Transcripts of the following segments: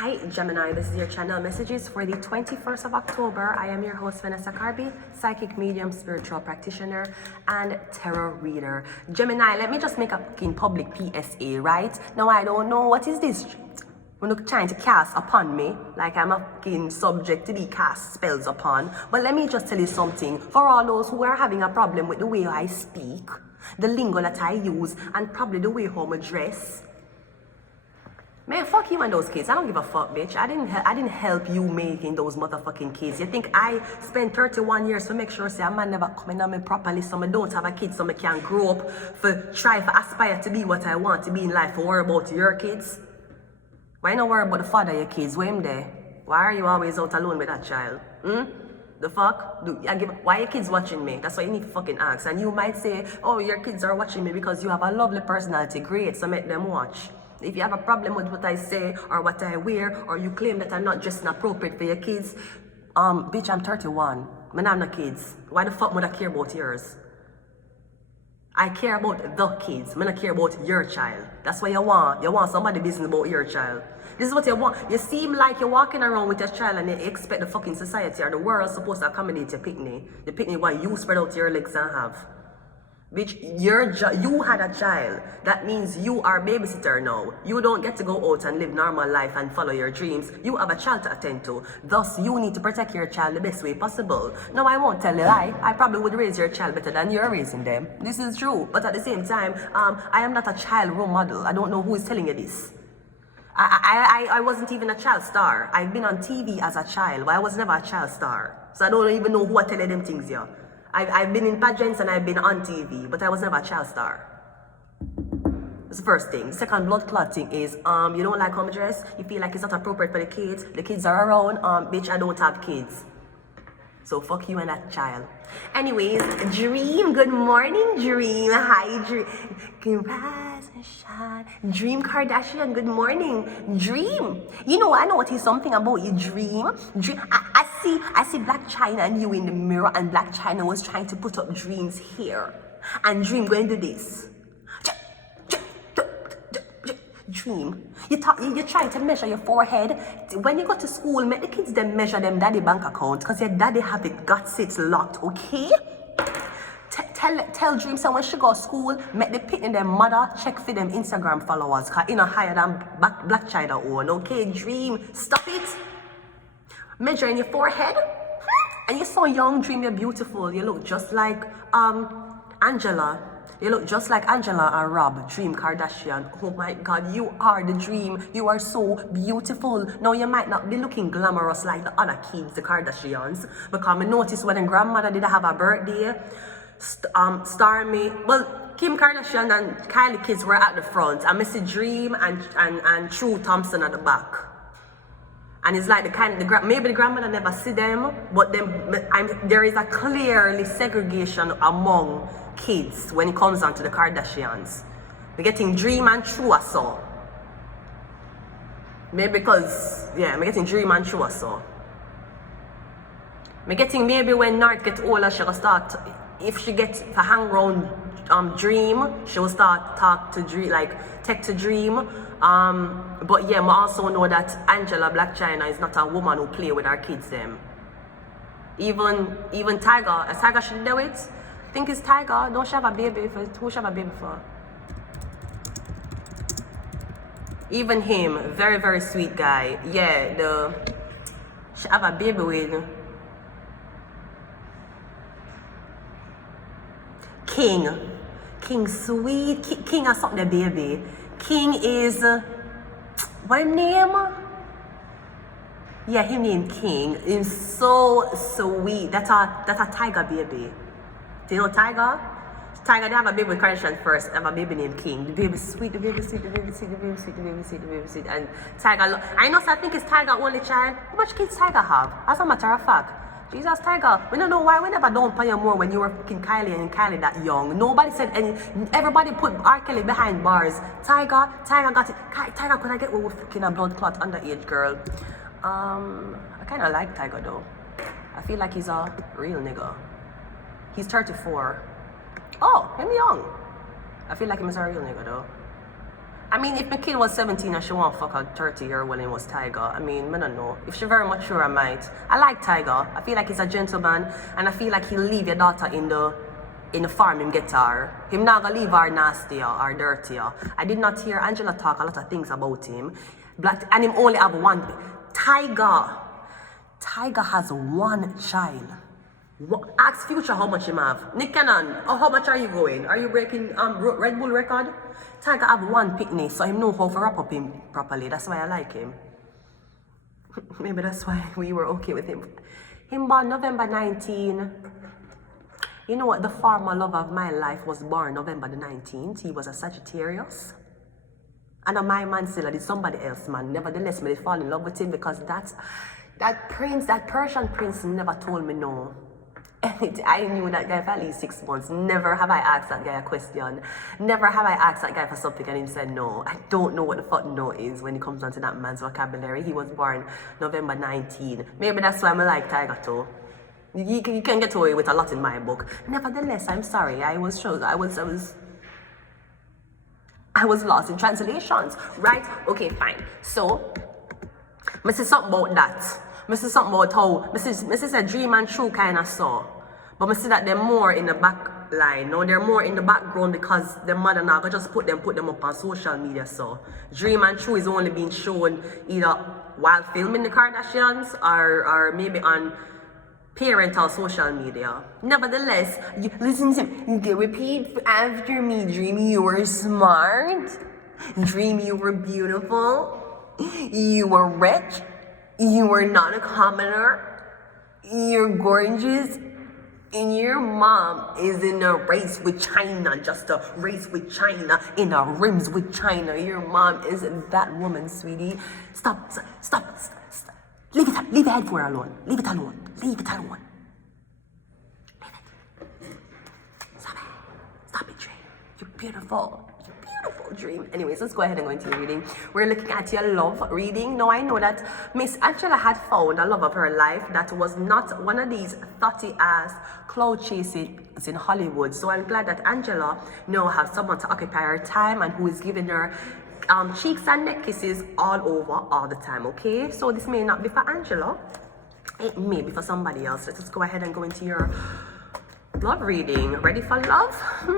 Hi Gemini, this is your channel messages for the 21st of October. I am your host Vanessa Carby, psychic medium, spiritual practitioner, and tarot reader. Gemini, let me just make a fucking public PSA, right? Now I don't know what is this when you're trying to cast upon me, like I'm a fucking subject to be cast spells upon. But let me just tell you something. For all those who are having a problem with the way I speak, the lingo that I use, and probably the way how I dress, man, fuck you and those kids. I don't give a fuck, bitch. I didn't help you making those motherfucking kids. You think I spent 31 years to make sure say a man never coming on me properly, so I don't have a kid, so I can grow up try to aspire to be what I want to be in life, for worry about your kids? Why not worry about the father of your kids? Where him there? Why are you always out alone with that child? The fuck? Why are your kids watching me? That's what you need to fucking ask. And you might say, oh, your kids are watching me because you have a lovely personality. Great, so make them watch. If you have a problem with what I say or what I wear, or you claim that I'm not dressing appropriate for your kids, bitch, I'm 31. Man, I'm not kids. Why the fuck would I care about yours? I care about the kids. I don't care about your child. That's what you want. You want somebody business about your child. This is what you want. You seem like you're walking around with your child and you expect the fucking society or the world supposed to accommodate your picnic. The picnic what you spread out your legs and have. Bitch, you had a child. That means you are a babysitter now. You don't get to go out and live normal life and follow your dreams. You have a child to attend to. Thus, you need to protect your child the best way possible. Now, I won't tell a lie. I probably would raise your child better than you're raising them. This is true. But at the same time, I am not a child role model. I don't know who is telling you this. I wasn't even a child star. I've been on TV as a child, but I was never a child star. So I don't even know who are telling them things here. I've been in pageants and I've been on TV, but I was never a child star. That's the first thing. Second, blood clotting is, you don't like how I dress, you feel like it's not appropriate for the kids are around, bitch, I don't have kids. So fuck you and that child. Anyways, Dream, good morning, Dream. Hi, Dream. Can rise and shine. Dream Kardashian, good morning. Dream. You know, I noticed something about you, Dream. Dream. I see Black China and you in the mirror, and Black China was trying to put up Dream's hair. And Dream going to do this. Dream, you're trying to measure your forehead. When you go to school, make the kids them measure them daddy bank account, because your daddy have it got it locked, okay? Tell Dream so when she go to school, make the pit in their mother check for them Instagram followers, because you know higher than Black China own, okay? Dream, stop it. Measuring your forehead. And you're so young, Dream, you're beautiful. You look just like Angela. You look just like Angela and Rob, Dream Kardashian. Oh my God, you are the Dream. You are so beautiful. Now, you might not be looking glamorous like the other kids, the Kardashians, because I noticed when their grandmother did have a birthday, Kim Kardashian and Kylie kids were at the front, and Missy Dream and True Thompson at the back. And it's like maybe the grandmother never see them, but there is a clearly segregation among kids when it comes down to the Kardashians. We're getting Dream and True or so. Maybe because, yeah, I'm getting Dream and True or so. I'm getting maybe when North get older, she'll start, if she gets to hang around Dream, she'll start talk to Dream, like tech to Dream. But yeah, I also know that Angela Black China is not a woman who play with her kids them. Even Tiger, as Tiger should do it. I think it's Tiger. Don't she have a baby for? Who she have a baby for? Even him, very, very sweet guy. Yeah, she have a baby with King sweet. King has something, baby. King is what name? Yeah, him named King. He's so sweet. That's a Tiger baby. Do you know Tiger? Tiger, they have a baby with Kardashian first. They have a baby named King. The baby sweet, the baby sweet, the baby sweet, the baby sweet, the baby sweet, the baby sweet. And Tiger, I know, so I think it's Tiger only child. How much kids Tiger have? As a matter of fact. Jesus, Tiger, we don't know why we never don't pay you more when you were fucking Kylie that young. Nobody said any, everybody put R. Kelly behind bars. Tiger got it. Tiger, could I get with fucking a blood clot underage girl? I kind of like Tiger though. I feel like he's a real nigga. He's 34. Oh, him young. I feel like he's a real nigga though. I mean, if my kid was 17 and she want to fuck a 30-year-old when it was Tiger, I mean, I don't know. If she very mature, I might. I like Tiger. I feel like he's a gentleman, and I feel like he'll leave your daughter in the farm and get her. Him not gonna leave her nastier or dirtier. I did not hear Angela talk a lot of things about him. And him only have one. Tiger has one child. Ask Future how much him have. Nick Cannon, how much are you going? Are you breaking Red Bull record? Tiger have one picnic, so him know how to wrap up him properly. That's why I like him. Maybe that's why we were okay with him. Him born November 19. You know what? The former love of my life was born November the 19th. He was a Sagittarius. And my man still did somebody else, man. Nevertheless, me did fall in love with him because that Persian prince never told me no. And I knew that guy for at least 6 months. Never have I asked that guy a question. Never have I asked that guy for something and he said no. I don't know what the fuck no is when it comes down to that man's vocabulary. He was born November 19. Maybe that's why I like Tiger too. You can get away with a lot in my book. Nevertheless, I'm sorry. I was lost in translations, right? Okay, fine. So, I say something about that. I say something about how, I say dream and true kind of saw. But I see that they're more in the back line. No, they're more in the background because their mother now could just put them up on social media. So, dream and true is only being shown either while filming the Kardashians or maybe on parental social media. Nevertheless, you listen to me. You repeat after me. Dream you were smart. Dream you were beautiful. You were rich. You were not a commoner. You're gorgeous. And your mom is in a race with China, just a race with China, in a rims with China. Your mom is that woman, sweetie. Stop. Leave the head for her alone. Leave it alone. Leave it. Stop it, Dream. You're beautiful. Dream. Anyways, let's go ahead and go into your reading. We're looking at your love reading. Now, I know that Miss Angela had found a love of her life that was not one of these thotty ass cloud chasers in Hollywood. So I'm glad that Angela now has someone to occupy her time and who is giving her cheeks and neck kisses all over all the time. Okay, so this may not be for Angela, it may be for somebody else. Let's go ahead and go into your love reading. Ready for love?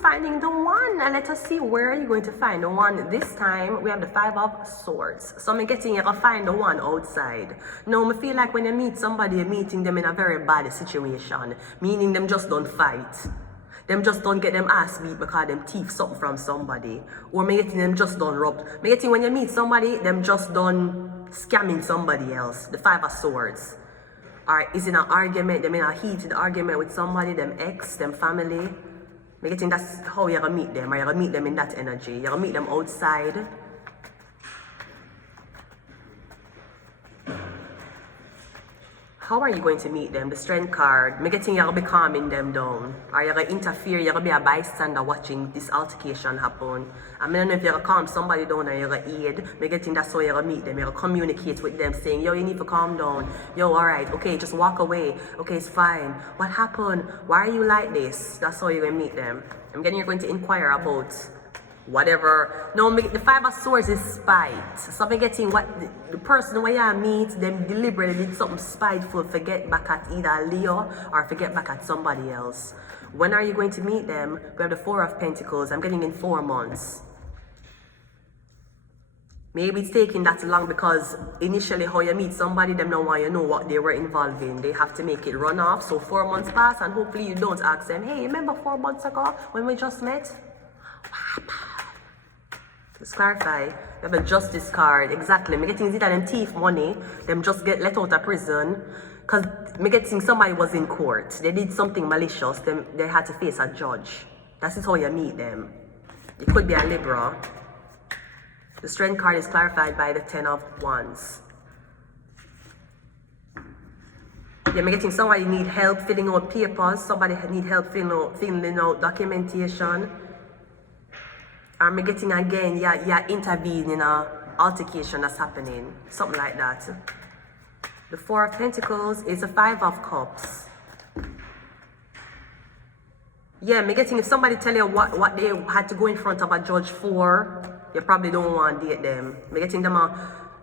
Finding the one, and let us see where you're going to find the one. This time we have the 5 of Swords, so I'm getting you to find the one outside. Now I feel like when you meet somebody, you're meeting them in a very bad situation, meaning them just don't fight, them just don't get them ass beat because them thief something from somebody, or me getting them just don't rob. Me getting when you meet somebody, them just don't scamming somebody else. The 5 of Swords. Or is in an argument, them in a heated argument with somebody, them ex, them family. I getting that's how you're gonna meet them, or you're gonna meet them in that energy. You're gonna meet them outside. How are you going to meet them? The Strength card. I'm getting you're gonna be calming them down. Or you're gonna interfere, you're gonna be a bystander watching this altercation happen. I don't know if you're gonna calm somebody down or you're gonna aid. I'm getting that's how you're gonna meet them. You're gonna communicate with them saying, yo, you need to calm down. Yo, alright, okay, just walk away. Okay, it's fine. What happened? Why are you like this? That's how you're gonna meet them. I'm getting you're going to inquire about whatever. No, the 5 of Swords is spite. So I'm getting what the person where you meet them deliberately did something spiteful, forget back at either Leo or forget back at somebody else. When are you going to meet them? We have the 4 of Pentacles. I'm getting in 4 months. Maybe it's taking that long because initially how you meet somebody, them don't want you know what they were involved in. They have to make it run off. So 4 months pass and hopefully you don't ask them, hey, remember 4 months ago when we just met? What happened? Let's clarify. You have a Justice card. Exactly. Me getting either them thief money, them just get let out of prison. Because me getting somebody was in court. They did something malicious. They had to face a judge. That is how you meet them. It could be a Libra. The Strength card is clarified by the 10 of Wands. Yeah, me getting somebody need help filling out papers. Somebody need help filling out documentation. I'm getting again, yeah, intervene in a altercation that's happening. Something like that. The 4 of Pentacles is a 5 of Cups. Yeah, me getting if somebody tell you what they had to go in front of a judge for, you probably don't want to date them. Me getting them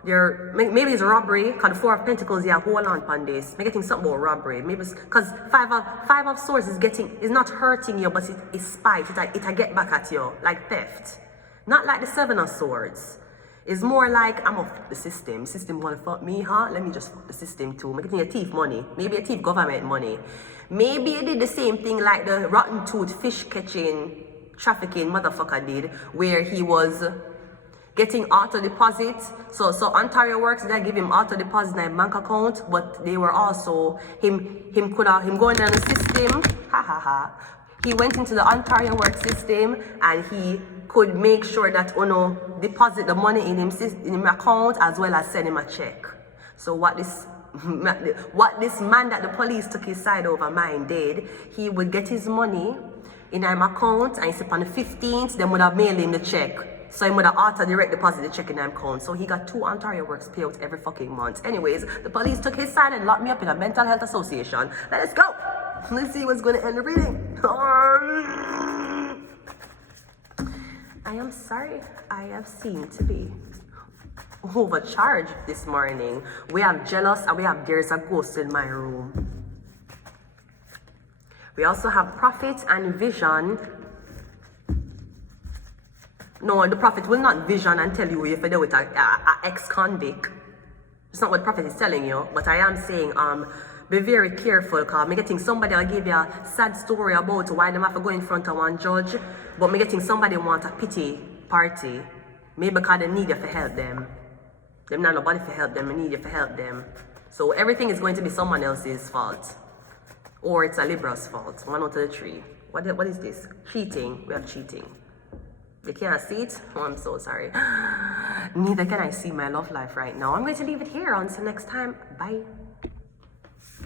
maybe it's robbery, because the Four of Pentacles, yeah, hold on upon this. Me getting something about robbery. Maybe because five of Swords is not hurting you, but it's spite. It get back at you, like theft. Not like the Seven of Swords. It's more like, I'm off the system. System wanna fuck me, huh? Let me just fuck the system too. I'm getting a thief money. Maybe a thief government money. Maybe you did the same thing like the rotten tooth fish catching, trafficking motherfucker did, where he was getting auto deposit. So Ontario Works, they give him auto deposit in a bank account, but they were also him going down the system. He went into the Ontario Works system and he could make sure that Uno deposit the money in him account as well as send him a check. So what this man that the police took his side over mine did, he would get his money in him account, and he said on the 15th, they would have mailed him the check. So he would have auto direct deposit the check in him account. So he got 2 Ontario Works payouts every fucking month. Anyways, the police took his side and locked me up in a mental health association. Let's go. Let's see what's going to end the reading. I am sorry, I have seemed to be overcharged this morning. We have jealous and we have there's a ghost in my room. We also have prophet and vision. No, the prophet will not vision and tell you if you're with an ex-convict. It's not what prophet is telling you, but I am saying, be very careful, because I'm getting somebody will give you a sad story about why they have to go in front of one judge, but I'm getting somebody want a pity party, maybe because they need you to help them. Them not nobody to help them, they need you to help them. So everything is going to be someone else's fault. Or it's a Libra's fault, 1 out of the 3. What is this? Cheating, we have cheating. You can't see it? Oh, I'm so sorry. Neither can I see my love life right now. I'm going to leave it here. Until next time, bye.